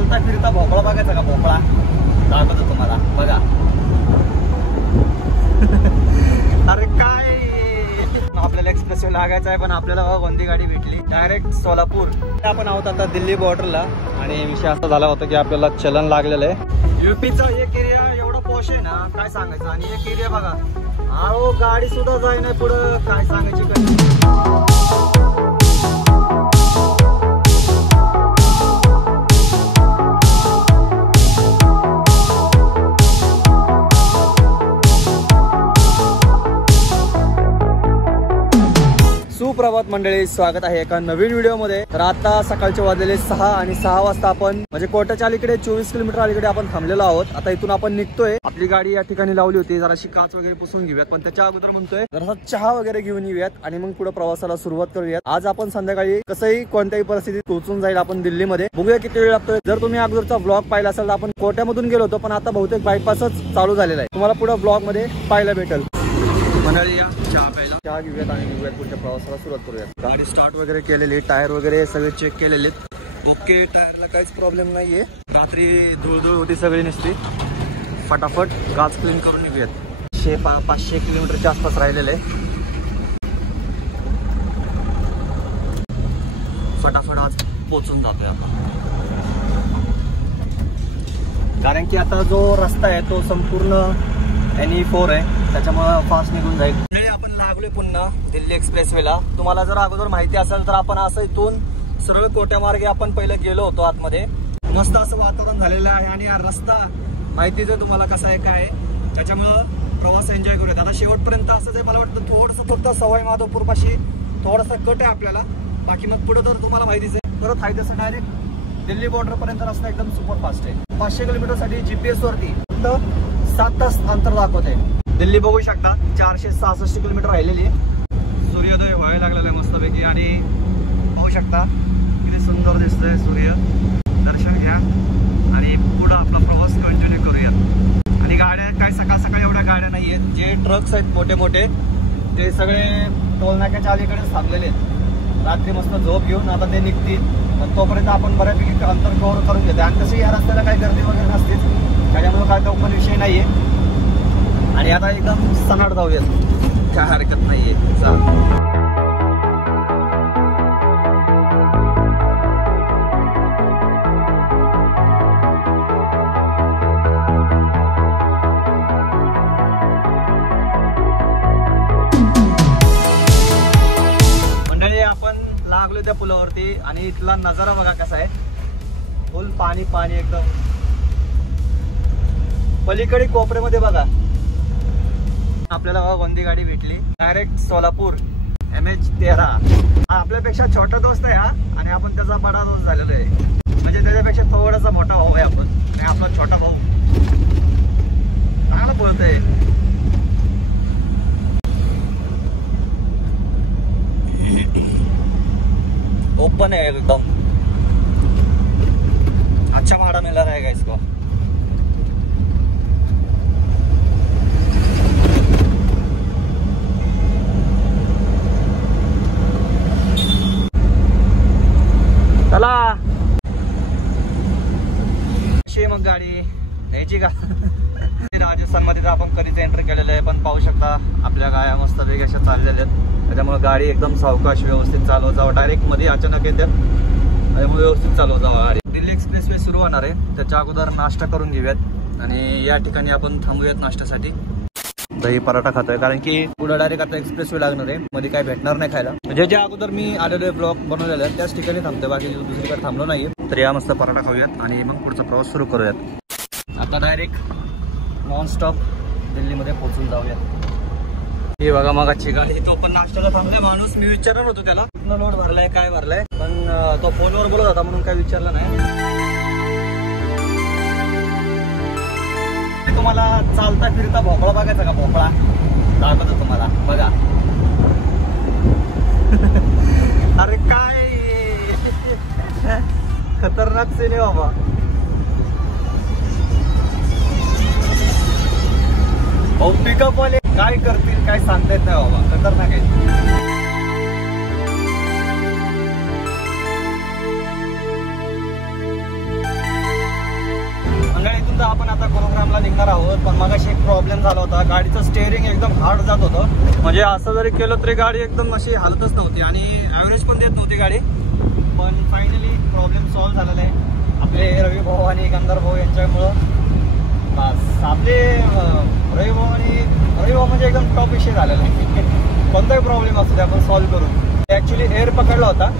चालता फिरता भोपळा बघायचा का? भोपळा दाखवतो तुम्हाला बघा. अरे काय आपल्याला एक्सप्रेस वे लागायचं आहे, पण आपल्याला कोणती गाडी भेटली डायरेक्ट सोलापूर. आपण आहोत आता दिल्ली बॉर्डरला आणि विषय असा झाला होता की आपल्याला चलन लागलेलं आहे. यूपीचा एक एरिया एवढा पॉश आहे ना, काय सांगायचं. आणि एक एरिया बघा, अहो गाडी सुद्धा जाई नाही पुढं, काय सांगायची कधी. सुप्रभात मंडळी, स्वागत आहे एका नवीन व्हिडिओ मध्ये. तर आता सकाळचे वाजलेले 6 आणि 6 वाजता आपण म्हणजे कोर्टाच्या अलीकडे 24 किलोमीटर अलीकडे आपण थांबलेलो आहोत. आता इथून आपण निघतोय. आपली गाडी या ठिकाणी लावली होती, जराशी काच वगैरे पुसून घेऊयात, पण त्याच्या अगोदर म्हणतोय जरासा चहा वगैरे घेऊन येऊयात आणि मग पुढे प्रवासाला सुरुवात करूयात. आज आपण संध्याकाळी कसंही कोणत्याही परिस्थितीत पोहोचून जाईल आपण दिल्लीमध्ये. बघूया किती वेळ लागतोय. जर तुम्ही अगोदरचा ब्लॉग पाहिला असेल तर आपण कोर्टामधून गेलो होतो, पण आता बहुतेक बायपासच चालू झालेला आहे. तुम्हाला पुढे ब्लॉग मध्ये पाहायला भेटेल. मंडळी या चहा प्यायला, चहा घेऊयात आणि निघूयात पुढच्या प्रवासाला सुरुवात करूयात. गाडी स्टार्ट वगैरे केलेली, टायर वगैरे सगळे चेक केलेले. ओके, टायरला काहीच प्रॉब्लेम नाहीये. रात्री धूळ होती सगळी नुसती. फटाफट काच क्लीन करून निघूयात. 500 किलोमीटरच्या आसपास राहिलेले. फटाफट आज पोहोचून जातोय आपण, कारण की आता जो रस्ता आहे तो संपूर्ण NE4 आहे, त्याच्यामुळे फास्ट निघून जाईल. आपण लागलोय पुन्हा दिल्ली एक्सप्रेस वेला. तुम्हाला जर अगोदर माहिती असेल तर आपण असं इथून सरळ कोट्यामार्गे आपण पहिले गेलो होतो आतमध्ये. मस्त असं वातावरण झालेलं आहे आणि हा रस्ता माहितीच आहे तुम्हाला कसा आहे काय, त्याच्यामुळं प्रवास एन्जॉय करूयात. आता शेवटपर्यंत असंच आहे. मला वाटतं थोडंसं फक्त सवाई माधवपूर पाशी थोडासा कट आहे आपल्याला, बाकी मग पुढे तर तुम्हाला माहितीच आहे. परत आहे तसं डायरेक्ट दिल्ली बॉर्डर पर्यंत रस्ता एकदम सुपर फास्ट आहे. 500 किलोमीटर साठी GPS वरती फक्त 7 तास अंतर दाखवते. दिल्ली बघू शकता 466 किलोमीटर राहिलेली. सूर्योदय व्हायला लागलेला आहे मस्तपैकी आणि पाहू शकता किती सुंदर दिसतंय सूर्य. दर्शन घ्या आणि पुढे आपला प्रवास कंटिन्यू करूयात. आणि गाड्या काय सकाळ सकाळी एवढ्या गाड्या नाही आहेत. जे ट्रक्स आहेत मोठे मोठे ते सगळे टोलनाक्याच्या अलीकडेच थांबलेले आहेत. रात्री मस्त झोप घेऊन आता ते निघतील, पण तोपर्यंत आपण बऱ्यापैकी अंतर कव्हर करून घेतो. आणि तशी या रस्त्याला काही गर्दी वगैरे नसतेच, त्याच्यामुळे काय तो पण विषय नाहीये. आणि आता एकदम सनाट जाऊयात, काय हरकत नाहीये. मंडळी आपण लागलो त्या पुलावरती आणि इथला नजारा बघा कसा आहे. फुल पाणी पाणी एकदम. पलीकडे कोपऱ्यामध्ये बघा आपल्याला कोणती गाडी भेटली डायरेक्ट सोलापूर MH13. आपल्यापेक्षा छोटा दोस्त आहे हा, आणि आपण त्याचा बडा दोस्त झालेला आहे. म्हणजे त्याच्यापेक्षा थोडासा मोठा भाऊ आहे आपण, आणि आपला छोटा भाऊ चांगला बोलतोय. ओपन है एकदम. अच्छा भाड़ा मिला रहेगा इसको. चला अशी मग गाडी द्यायची का? राजस्थान मध्ये तर आपण कधीच एंटर केलेलं आहे, पण पाहू शकता आपल्या गाड्या मस्त वेग अशा चाललेल्या आहेत. त्याच्यामुळे गाडी एकदम सावकाश व्यवस्थित चालवत जावं. डायरेक्ट मध्ये अचानक येतात, त्यामुळे व्यवस्थित चालवत जावं गाडी. दिल्ली एक्सप्रेस वे सुरू होणार आहे, त्याच्या अगोदर नाश्ता करून घेऊयात आणि या ठिकाणी आपण थांबूयात नाश्त्यासाठी. दही पराठा खातोय, कारण की पुढे डायरेक्ट आता एक्सप्रेस वे लागणार आहे, मध्ये काय भेटणार नाही खायला. म्हणजे ज्या अगोदर मी आलेले ब्लॉग बनवलेले आहेत त्याच ठिकाणी थांबतोय, बाकी दुसरीकडे थांबलो नाहीये. तर या मस्त पराठा खाऊयात आणि मग पुढचा प्रवास सुरू करूयात. आता डायरेक्ट नॉन स्टॉप दिल्लीमध्ये पोहोचून जाऊयात. हे बघा मगाची गाडी, तो पण नाश्त्याला थांबलाय माणूस. मी विचारणार होतो त्याला कुठला लोड भरलाय काय भरलाय, पण तो फोनवर बोलत होता म्हणून काय विचारलं नाही. तुम्हाला चालता फिरता भोपळा बघायचा का? भोपळा दाखवतो तुम्हाला बघा. अरे काय खतरनाक सीन आहे बाबा. पिकअप वाले काय करतील काय सांगता येत नाही बाबा, खतरनाक आहे. आपण आता गुरुग्रामला निघणार आहोत, पण मगाशी एक प्रॉब्लेम झाला होता. गाडीचं स्टेअरिंग एकदम हार्ड जात होतं, म्हणजे असं जरी केलं तरी गाडी एकदम अशी हालतच नव्हती आणि ॲव्हरेज पण देत नव्हती गाडी. पण फायनली प्रॉब्लेम सॉल्व्ह झालेला आहे आपले रवी भाऊ आणि गंधर भाऊ यांच्यामुळं. बस आपले रवी भाऊ म्हणजे एकदम टॉप विषय झालेला आहे. कोणताही प्रॉब्लेम असतो ते आपण सॉल्व्ह करू. ॲक्च्युली एअर पकडला होता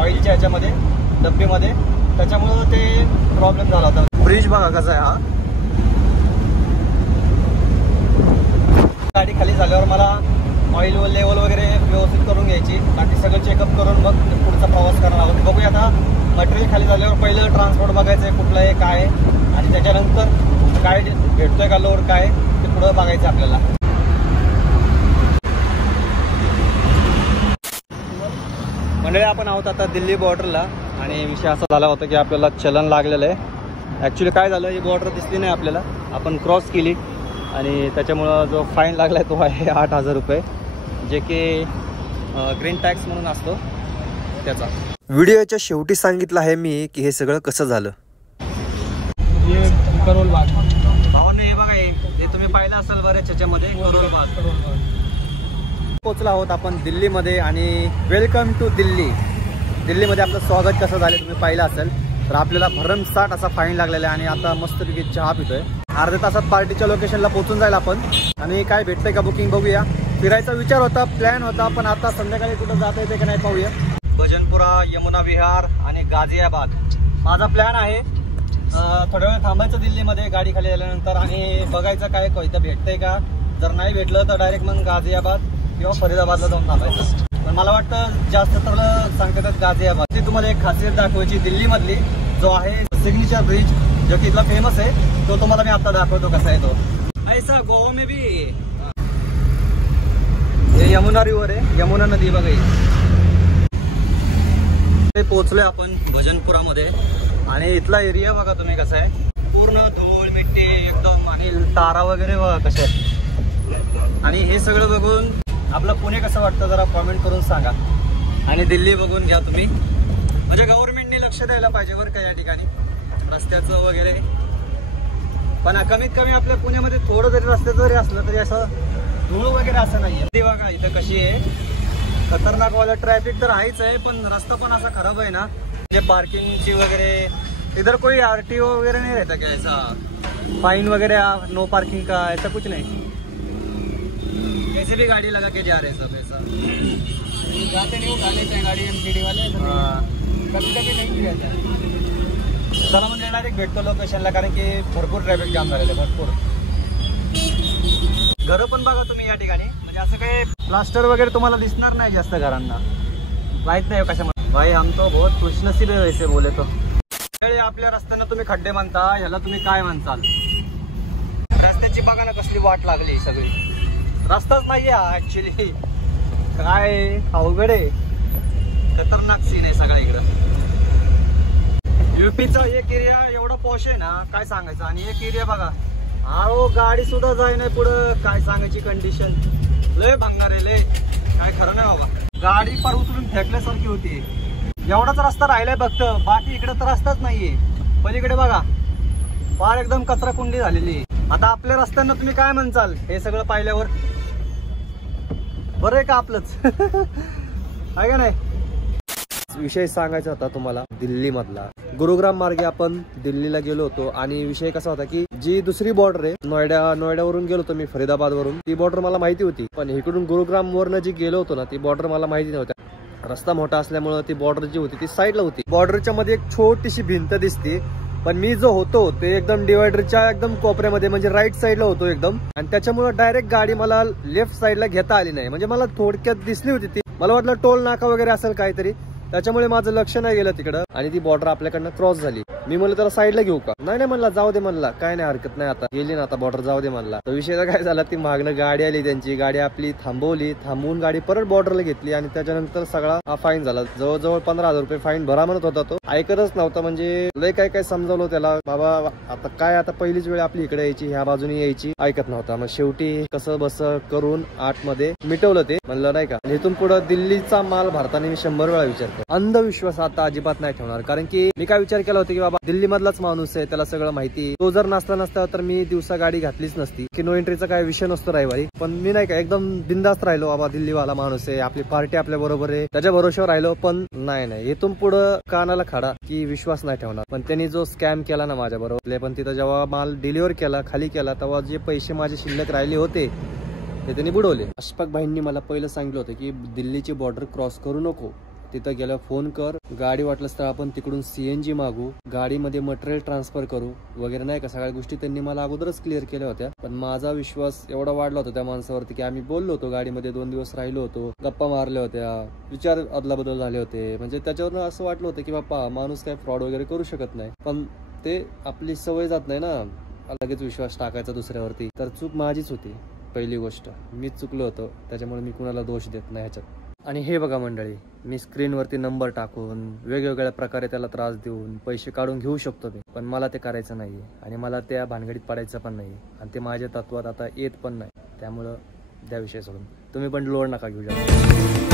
ऑइलच्या ह्याच्यामध्ये डब्बीमध्ये, त्याच्यामुळं ते प्रॉब्लेम झाला होता. ब्रिज बघा कसा आहे हा. गाडी खाली झाल्यावर मला ऑइल लेवल वगैरे व्यवस्थित करून घ्यायची, बाकी सगळं चेकअप करून मग पुढचा प्रवास करणार आहोत. बघूया आता मटेरियल खाली झाल्यावर पहिलं ट्रान्सपोर्ट बघायचं आहे कुठलं आहे काय, आणि त्याच्यानंतर काय भेटतोय का लोड काय ते पुढं बघायचं आपल्याला. मंडळी आपण आहोत आता दिल्ली बॉर्डरला, आणि विषय असा झाला होता की आपल्याला चलन लागलेलं आहे. ॲक्च्युली काय झालं, ही बॉर्डर दिसली नाही आपल्याला, आपण क्रॉस केली आणि त्याच्यामुळं जो फाईन लागला आहे तो आहे 8,000 रुपये, जे की ग्रीन टॅक्स म्हणून असतो त्याचा. व्हिडिओच्या शेवटी सांगितलं आहे मी की हे सगळं कसं झालं. करोल बाग भावांना हे बघा, हे तुम्ही पाहिलं असेल बरेच ह्याच्यामध्ये करोल बाग. पोचला आहोत आपण दिल्लीमध्ये, आणि वेलकम टू दिल्ली. दिल्लीमध्ये आपलं स्वागत कसं झालं तुम्ही पाहिलं असेल. तर आपल्याला भरमसाठ असा फाईन लागलेला आहे, आणि आता मस्तपैकी चहा पितोय. अर्ध्या तासात पार्टीच्या लोकेशनला पोहोचून जाईल आपण, आणि काय भेटतंय का बुकिंग बघूया. फिरायचा विचार होता, प्लॅन होता, पण आता संध्याकाळी कुठं जाता येते का नाही पाहूया. भजनपुरा, यमुना विहार आणि गाझियाबाद माझा प्लॅन आहे. थोड्या वेळ थांबायचं दिल्लीमध्ये गाडी खाली आल्यानंतर, आणि बघायचं काय इथं भेटतंय का. जर नाही भेटलं तर डायरेक्ट मग गाझियाबाद किंवा फरीदाबादला जाऊन थांबायचं. पण मला वाटतं जास्त तर सांगतात गाझियाबाद. ती तुम्हाला एक खासियत दाखवायची दिल्लीमधली, जो आहे सिग्नेचर ब्रिज, जो की इथला फेमस आहे, तो तुम्हाला मी आता दाखवतो कसा आहे तो. ऐसा गोवा में भी हे यमुना रिव्हर आहे, यमुना नदी बघा. ते पोहोचलोय आपण भजनपुरामध्ये, आणि इथला एरिया बघा तुम्ही कसा आहे. पूर्ण धूळ मिट्टी एकदम, आणि तारा वगैरे बघा कशा आहेत. आणि हे सगळं बघून आपलं पुणे कसं वाटतं जरा कॉमेंट करून सांगा, आणि दिल्ली बघून घ्या तुम्ही. म्हणजे गव्हर्नमेंटने लक्ष द्यायला पाहिजे बरं का या ठिकाणी रस्त्याचं वगैरे. पण कमीत कमी आपल्या पुण्यामध्ये थोडं जरी रस्त्याचं जरी असलं तरी असं धूळ वगैरे असं नाहीये. ती बघा इथं कशी आहे, खतरनाक वाला ट्रॅफिक तर आहेच आहे, पण रस्ता पण असा खराब आहे ना, म्हणजे पार्किंगची वगैरे इधर कोई RTO वगैरह नहीं रहता क्या, ऐसा फाइन वगैरह नो पार्किंग का ऐसा कुछ नहीं. कैसे भी गाड़ी लगा के जा रहे हैं सब, ऐसा जाते नहीं उठा लेते हैं गाड़ी MCD वाले. कभी कभी नहीं रहता है. चला म्हणजे डायरेक्ट भेटतो लोकेशनला, कारण की भरपूर ट्रॅफिक जाम झालेलं आहे भरपूर. घरं पण बघा तुम्ही या ठिकाणी, म्हणजे असं काही प्लास्टर वगैरे तुम्हाला दिसणार नाही जास्त घरांना, माहित नाही कशामध्ये. भाई हम तो बहुत खुशनसीब है वैसे बोले तो. आपल्या रस्त्यानं तुम्ही खड्डे म्हणता, ह्याला तुम्ही काय म्हणताल. रस्त्याची बघा ना कसली वाट लागली सगळी. रस्ताच नाहीये हा ऍक्च्युली, काय अवघड आहे, खतरनाक सीन आहे सगळ्या इकडं. UPचा एक एरिया एवढा पॉश आहे ना, काय सांगायचं. आणि एक एरिया बघा, अहो गाडी सुद्धा जाय नाही पुढं, काय सांगायची कंडिशन. लय भांगणार आहे लय, काय खरं नाही बाबा. गाडी पार उचलून फेकल्यासारखी होती. एवढाच रस्ता राहिलाय फक्त, बाकी इकडे तर रस्ताच नाहीये. पलीकडे बघा फार एकदम कचरा कुंडी झालेली. आता आपल्या रस्त्यांना तुम्ही काय म्हणचाल हे सगळं पाहिल्यावर. बरं आहे का आपलंच आहे का नाही. विषय सांगायचा होता तुम्हाला दिल्ली मधला. गुरुग्राम मार्गे आपण दिल्लीला गेलो होतो, आणि विषय कसा होता की जी दुसरी बॉर्डर आहे नोएडावरून गेलो होतो मी, फरीदाबाद वरून. ती बॉर्डर मला माहिती होती, पण इकडून गुरुग्राम वरनं जी गेलो होतो ना ती बॉर्डर मला माहिती नव्हत्या. रस्ता मोठा असल्यामुळे ती बॉर्डर जी होती ती साईडला होती. बॉर्डरच्या मध्ये एक छोटीशी भिंत दिसते, पण मी जो होतो ते एकदम डिवायडरच्या एकदम कोपऱ्यामध्ये, म्हणजे राईट साईडला होतो एकदम. आणि त्याच्यामुळे डायरेक्ट गाडी मला लेफ्ट साईडला घेता आली नाही. म्हणजे मला थोडक्यात दिसली होती ती, मला वाटलं टोल नाका वगैरे असेल काहीतरी, त्याच्यामुळे माझं लक्ष नाही गेलं तिकडं, आणि ती बॉर्डर आपल्याकडनं क्रॉस झाली. मी म्हणलं त्याला साईडला घेऊ का, नाही म्हणला जाऊ दे म्हणला, काय नाही हरकत नाही, आता गेली ना आता बॉर्डर जाऊ दे म्हणला. तर विषय काय झाला, ती मागणं गाडी आली त्यांची, गाडी आपली थांबवली, थांबवून गाडी परत बॉर्डरला घेतली, आणि त्याच्यानंतर सगळा फाईन झाला. जवळजवळ 15,000 रुपये फाईन भरा म्हणत होता तो, ऐकतच नव्हता. म्हणजे लय काय काय समजावलं त्याला, बाबा आता काय, आता पहिलीच वेळ आपली इकडे यायची, ह्या बाजूने यायची, ऐकत नव्हता. मग शेवटी कसं बस करून 8 मध्ये मिटवलं ते, म्हणलं नाही का. इथून पुढे दिल्लीचा माल भरताना मी 100 वेळा विचार करतो. अंधविश्वास आता अजिबात नाही ठेवणार, कारण की मी काय विचार केला होता की बाबा बाबा दिल्ली मधलाच माणूस आहे, त्याला सगळं माहिती. तो जर नसता तर मी दिवसा गाडी घातलीच नसती की नो एंट्रीचा काय विषय नसतो रविवारी. पण मी नाही का एकदम बिंदास्त राहिलो, बाबा दिल्लीवाला माणूस आहे, आपली पार्टी आपल्या बरोबर आहे, त्याच्या भरोश्यावर राहिलो. पण नाही इथून पुढं कानाला खडा की विश्वास नाही ठेवणार. पण त्यांनी जो स्कॅम केला ना माझ्या बरोबर, पण तिथं जेव्हा माल डिलिव्हर केला खाली केला तेव्हा जे पैसे माझे शिल्लक राहिले होते ते त्यांनी बुडवले. अशफाक भाईंनी मला पहिलं सांगितलं होतं की दिल्लीची बॉर्डर क्रॉस करू नको, तिथं गेल्यावर फोन कर, गाडी वाटलंच तर आपण तिकडून CNG मागू, गाडीमध्ये मटेरियल ट्रान्सफर करू वगैरे नाही का. सगळ्या गोष्टी त्यांनी मला अगोदरच क्लिअर केल्या होत्या. पण माझा विश्वास एवढा वाढला होता त्या माणसावरती की आम्ही बोललो होतो, गाडीमध्ये 2 दिवस राहिलो होतो, गप्पा मारल्या होत्या, विचार अदलाबदल झाले होते. म्हणजे त्याच्यावरून असं वाटलं होतं की बाप्पा माणूस काय फ्रॉड वगैरे करू शकत नाही. पण ते आपली सवय जात नाही ना लगेच विश्वास टाकायचा दुसऱ्यावरती. तर चूक माझीच होती. पहिली गोष्ट मीच चुकलो होतो, त्याच्यामुळे मी कुणाला दोष देत नाही ह्याच्यात. आणि हे बघा मंडळी, मी स्क्रीनवरती नंबर टाकून वेगवेगळ्या प्रकारे त्याला त्रास देऊन पैसे काढून घेऊ शकतो मी, पण मला ते करायचं नाहीये आणि मला त्या भानगडीत पडायचं पण नाही आणि ते माझ्या तत्वात आता येत पण नाही. त्यामुळं त्या विषय सोडून तुम्ही पण लोड नका घेऊ.